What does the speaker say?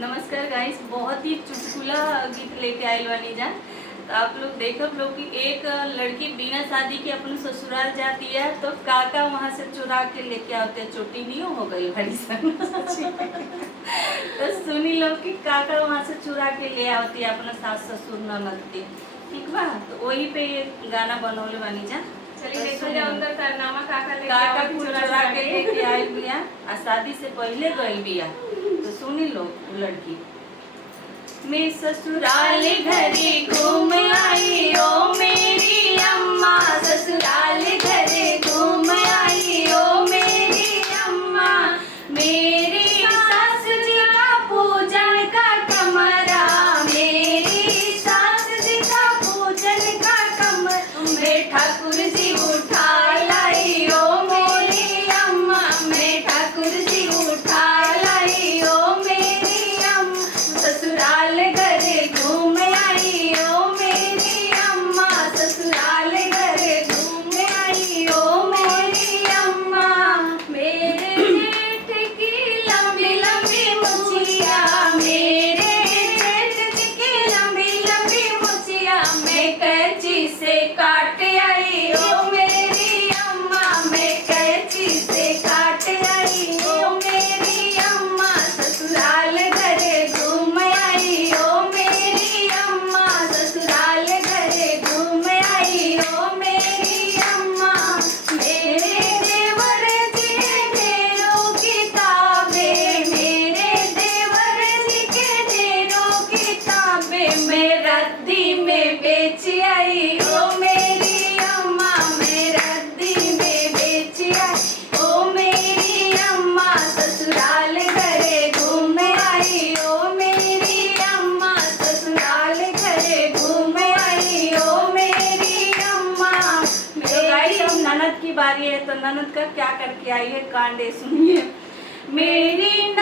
नमस्कार गाइस, बहुत ही चुटकुला गीत लेके आयल बानी जा। तो आप लोग देखब लोग कि एक लड़की बिना शादी के अपन ससुराल जाती है तो काका वहाँ से चुरा के लेके आते, चोटी नहीं हो गई बड़ी सन। तो सुनी लोग कि काका वहाँ से चुरा के ले आती है अपना सास ससुर ननद के। ठीक बा, तो वही पे ये गाना बनौले बानी जा। चलिए देखो जाओ अंदर कारनामा काका चुरा के लेके आई बिया आ शादी से पहले गई बिया। तो सुनी लो लड़की, मैं ससुराल घरे घूम आई ओ मेरी अम्मा, ससुराल घरे घूम आई ओ मेरी अम्मा, मेरी सास जी का पूजन का कमरा, मेरी सास जी का पूजन का कमरा, मैं ठाकुर जी उठा लाई ओ मेरी अम्मा, मैं ठाकुर जी उठा लाई ओ मेरी अम्मा, ससुराल घरे घूम आई ओ मेरी अम्मा, ससुराल घरे घूम आई ओ मेरी अम्मा, मेरे जेठ की लंबी लंबी मुछिया, मेरे जेठ जी की लंबी लंबी मुछिया, मैं कैंची से काट आई ओ मेरी अम्मा, मैं कैंची से काट आई ओ मेरी अम्मा, ससुराल घरे घूम आई ओ मेरी अम्मा, ससुराल घरे घूम आई ओ मेरी अम्मा, मेरे देवर जी ढेरों किताबें, मेरे देवर जी के ढेरों किताबें, मैं रद्दी में बेच आई ओ मेरी अम्मा, मैं रद्दी में बेच आई ओ मेरी अम्मा, ससुराल घरे घूम आई ओ मेरी अम्मा, ससुराल घरे घूम आई ओ मेरी अम्मा। तो गाइस अब ननद की बारी है, तो ननद का क्या करके आई है कांड सुनिए। मेरी